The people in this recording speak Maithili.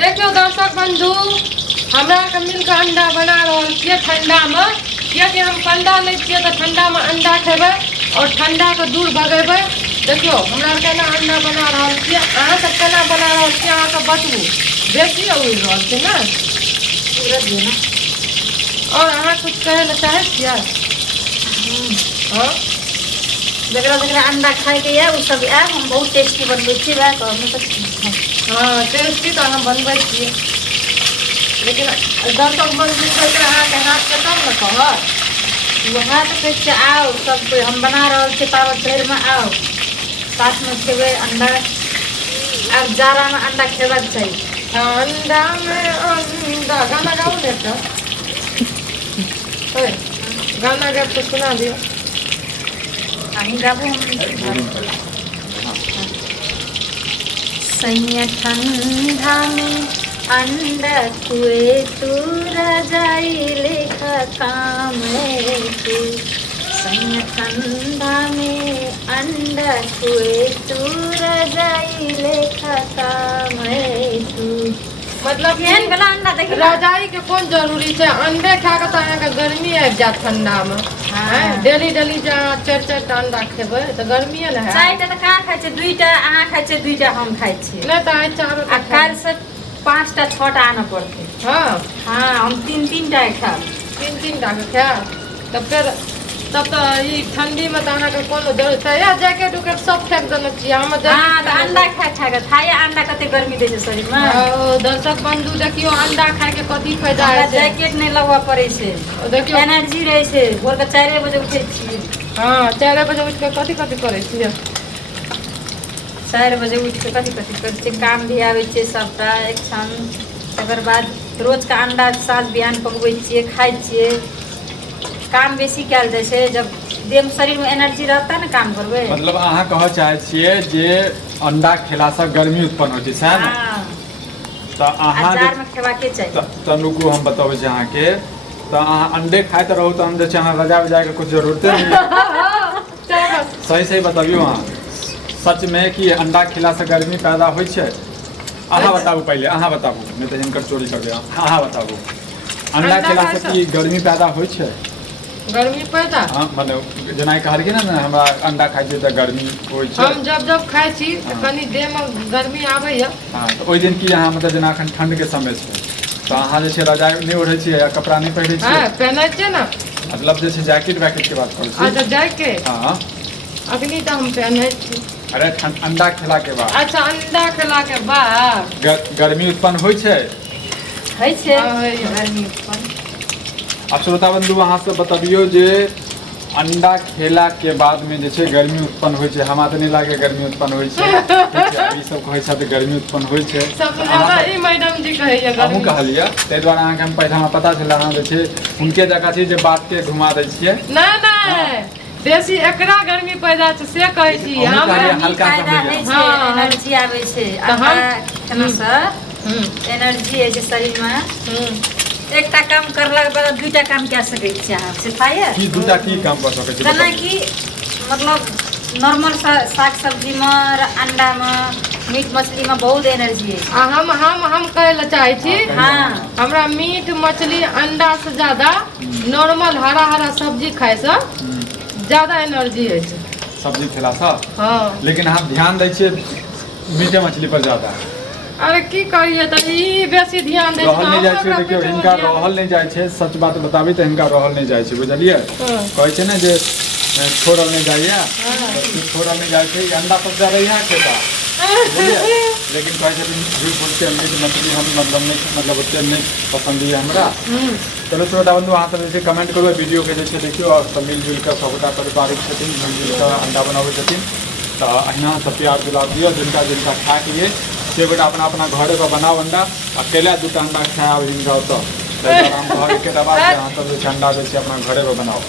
देखियो दर्शक बंधु हमरा के मिलकर अंडा बना रहल छियै ठंडा में, कियाकि हम ठंडा नहीं छियै तो ठंडा में अंडा खेबै और ठंडा के दूर भगेबै। देखियो हमरा केना अंडा बना रहल छियै, अहाँ सब केना बना रहल छियै अहाँ के बतबू। बेसी उड़ रहल छै ना पूरा दिन। और अहाँ कुछ कहे ला चाहे छियै? हां जकरा जकरा अंडा खाए के है उ सब आए, हम बहुत टेस्टी बनबै छी वह तो हम सब। हां टेस्टी तो हम बनबै छियै, लेकिन दर्शक बंधु के अहाँ के हाथ के तब न कहत। वहाँ तो कहै छै आओ सब कोई हम बना रहल छी पावत भर में आओ साथ में खेबै अंडा। और जाड़ा में अंडा खेबाक चाहिए। अंडा में अंडा गाना गाओ ने तो ओए गाना गा के सुना दियो। हम गाबू सैया ठंडा में अंडा कुए तू रजाई लेखा काम तू। सैया ठंडा में अंडा कुए तू रजाई लेखा काम तू। मतलब केहन वाला अंडा देखी रजाई के कौन जरूरी है? अंडे खा के तो अहाँ के गर्मी आबि जात ठंडा में। हाँ। डेली डेली जा चार चार अंडा खेबै तो गर्मी न है। चारिटा तो कहाँ खाइ छै, दुईटा अहाँ खाइ छै, दुईटा हम खाइ छी। नहीं तो आइ चारो आ काल्हि से 5टा 6टा आना पड़ते। हाँ हाँ हम 3-3टा खाब। 3-3 टा के खाएब तब फिर तब तो ई ठंडी में तो अहाँ के कोनो जरूरत है या जैकेट उकेट सब फेंक देना चाहिए। हम हाँ तो अंडा खा के थाया अंडा कते गर्मी दै छै शरीर में। दर्शक बंधु देखियो अंडा खाए के कथी फायदा है? जैकेट नहीं लगवा पड़े छै, देखियो एनर्जी रहे छै। भोर के 4 बजे उठे छी। हाँ 4 बजे उठ के कथी कथी करे छियै? 4 बजे उठ के कथी कथी करे छै, काम भी आवे छै सबटा एक क्षण। तकर बाद रोज का अंडा साँझ बिहान पकबै छियै, खाइ छियै। काम बेसी कयल जाइ छै, जब देह में शरीर में एनर्जी रहता है ना काम करबै। मतलब अहाँ कह चाहे छियै जे अंडा खेला से गर्मी उत्पन्न होइ छै सएह ने? हाँ तो अहाँ जार में खेबाके चाहिए। तनुकू हम बताबै छी अहाँ के तो अहाँ अंडे खाइत रहू तो हम जे छै अहाँ रजा वजा के कुछ जरूरते नहीं है। सही सही बताबियो अहाँ सच में कि अंडा खेला से गर्मी पैदा होइ छै? अहाँ बताबू पहले, अहाँ बताबू नहीं तो हिनकर चोरी कर दे। अहाँ बताबू अंडा खेला से की गर्मी पैदा होइ छै? गर्मी पैदा हाँ मतलब जेना कहलखिन ना हमरा अंडा खाइ छी तो गर्मी होइ छै। हम जब जब खाइ छी तो कनी देह में गर्मी आबै है। हाँ तो ओइ दिन की अहाँ मतलब जेना एखन ठंड के समय छै तो अहाँ जे छै रजाई नहीं ओढ़ै छियै या कपड़ा नहीं पहिरै छियै? हां पहनै छियै ना। मतलब जे छै जैकेट वैकेट के बात करै छी। अच्छा जैकेट हाँ अखनी तो हम पहनै छी। अरे अंडा खेला के बाद अच्छा अंडा खेला के बाद गर्मी उत्पन्न होइ छै? होइ छै गर्मी उत्पन्न। अब श्रोता बंधु अहाँ से बतबियो जे अंडा खेला के बाद में जे छै गर्मी उत्पन्न होइ छै। हमरा तो नहीं लागे गर्मी उत्पन्न होइ छै। ई सब कहै छै गर्मी उत्पन्न होइ छै। सब ज्यादा ई मैडम जी कहैया हमहूँ गर्मी। कहलियै ताहि दुआरे अहाँके हम पहिने हमरा पता छलै अहाँ जे छै हुनके जगह छी जे बात के घुमा दै छियै। नहीं नहीं बेसी एकरा गर्मी पैदा छै से कहै छी हमहूँ हम। कहलियै हल्का सा फायदा होइए। होइ छै, हाँ। एनर्जी आवे छै। तो हम- अंडा खेला से एनर्जी है छै शरीर में। एकटा काम करला के बाद 2टा काम कए सकै छी अहाँ सिखाइए। की दूटा की काम कर सकै छी? जेना कि मतलब नॉर्मल साग सब्जी में अंडा में मीट मछली में बहुत एनर्जी है। हम कहे ला चाहे छी हाँ हमरा मीट मछली अंडा से ज्यादा नॉर्मल हरा हरा सब्जी खाए से ज्यादा एनर्जी है छै। सब्जी खेला सा हाँ लेकिन अहाँ ध्यान दै छियै मीटे मछली पर ज्यादा। अरे की करिए त ई बेसी ध्यान दै रहल नहीं जाइ छै। देखियो हिनका रहल नहीं जाइ छै, सच बात बताबी तो हिनका रहल नहीं जाइ छै बुझलिए। कहै छै ना जे छोड़ल नहीं जाइए छोड़ल नहीं जाइ छै। अंडा सबसे ज्यादा यहाँ खेता बुझलिए। लेकिन कहै छथिन झूठ बोल के मीट मछली हम मतलब ओते नहीं पसंद है हमरा। चलो श्रोता बंधु अहाँ सब जे कमेंट करू वीडियो के जे छै देखियो और सब मिलजुल के सबटा पारिवारिक छथिन मिलजुल के अंडा बनाबै छथिन। तो अहिना सब प्यार दुलार दियो जिनका जिनका खाके ये से बेटा अपना अपना घरे पर बनाओ अंडा। अकेला 2टा अंडा खाया हिनका तो हम घर के दबा के अहाँ सब अंडा जे छै अपना घरे पर बनाओ।